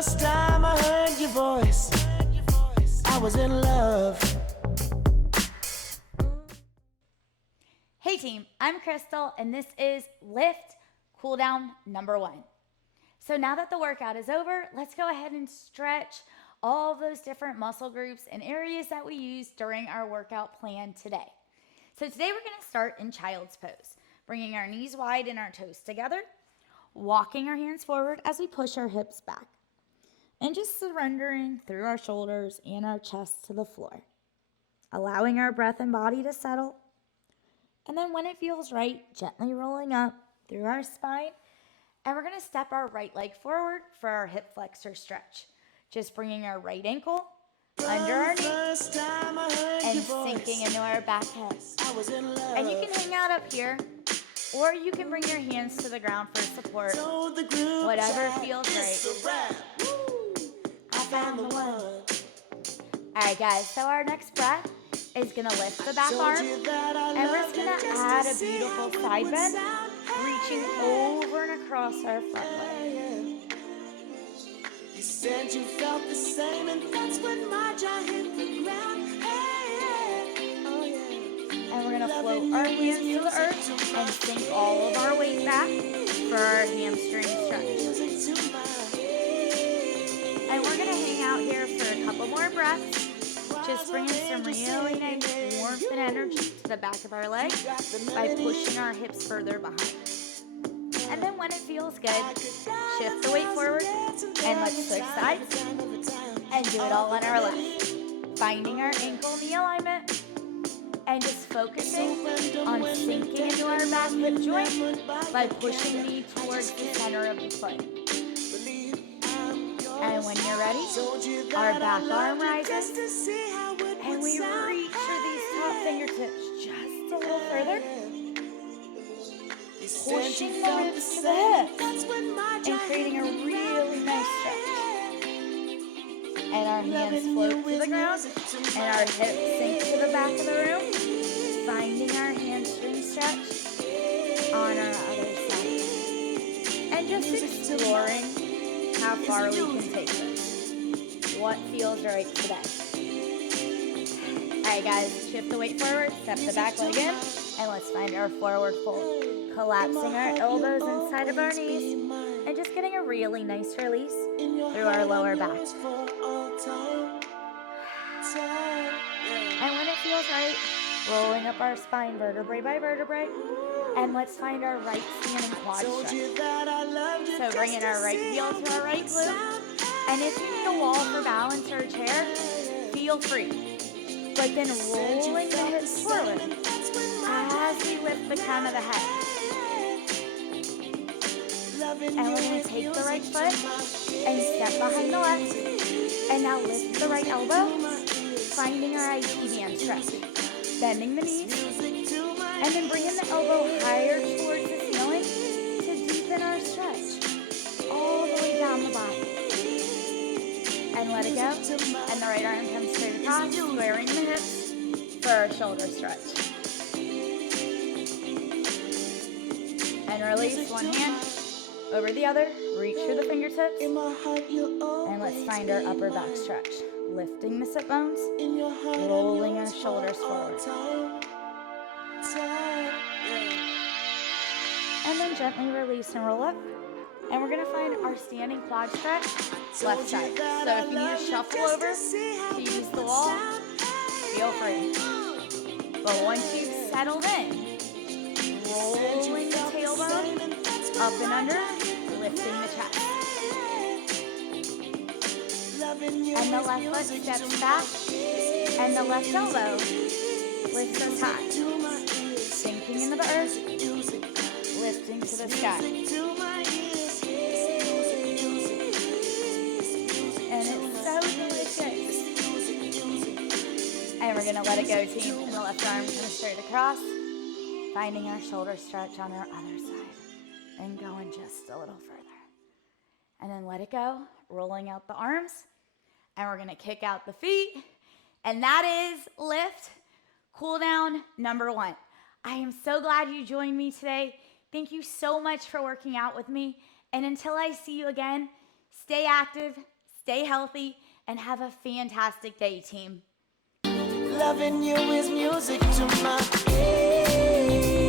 first time I heard your voice, I was in love. Hey team, I'm Crystal and this is LIFT Cooldown number 1. So now that the workout is over, let's go ahead and stretch all those different muscle groups and areas that we use during our workout plan today. So today we're going to start in child's pose, bringing our knees wide and our toes together, walking our hands forward as we push our hips back, and just surrendering through our shoulders and our chest to the floor, allowing our breath and body to settle. And then when it feels right, gently rolling up through our spine. And we're going to step our right leg forward for our hip flexor stretch. Just bringing our right ankle under our knee and sinking into our back hip. And you can hang out up here, or you can bring your hands to the ground for support. Whatever feels right. I found the one. All right, guys. So our next breath is going to lift the back arm, and we're just going to add a beautiful side bend, reaching over and across our front leg. You said you felt the same, and that's when my jaw hit the ground. Oh yeah. And we're going to float our hands to the earth and sink all of our weight back for our hamstring stretch. And we're going to hang out here for a couple more breaths. Just bringing some really nice warmth and energy to the back of our legs by pushing our hips further behind. And then when it feels good, shift the weight forward and let's switch sides and do it all on our left. Finding our ankle-knee alignment and just focusing on sinking into our back hip joint by pushing knee towards the center of the foot. And when you're ready, our back arm rises, and we reach for these top fingertips just a little further, pushing the ribs to the hips, and creating a really nice stretch. And our hands float to the ground, and our hips sink to the back of the room, finding our hamstring stretch on our other side. And just exploring how far we can take this. What feels right today? Alright guys, shift the weight forward, step the back leg in, and let's find our forward fold. Collapsing our elbows inside of our knees, and just getting a really nice release through our lower back. And when it feels right, rolling up our spine vertebrae by vertebrae, and let's find our right standing quad stretch. So bringing our right heel to our right glute. And if you need a wall for balance or a chair, feel free. But then rolling the hips forward as we lift the crown of the head. And we're going to take the right foot and step behind the left. And now lift the right elbow, finding our IT band stretch. Bending the knees. And then bringing the elbow higher towards the ceiling to deepen our stretch all the way down the body. And let it go. And the right arm comes straight across, squaring the hips for our shoulder stretch. And release one hand over the other. Reach through the fingertips. And let's find our upper back stretch. Lifting the sit bones, rolling our shoulders forward. And then gently release and roll up. And we're going to find our standing quad stretch, left side. So if you need to shuffle over to use the wall, feel free. But once you've settled in, rolling the tailbone up and under, lifting the chest. And the left foot steps back, and the left elbow lifts us high. Sinking into the earth, lifting to the sky. And it's so delicious. And we're going to let it go, team. And the left arm comes straight across, finding our shoulder stretch on our other side. And going just a little further. And then let it go, rolling out the arms. And we're going to kick out the feet. And that is LIFT Cooldown number 1. I am so glad you joined me today. Thank you so much for working out with me. And until I see you again, Stay active, stay healthy, and have a fantastic day, team. Loving you is music to my ears.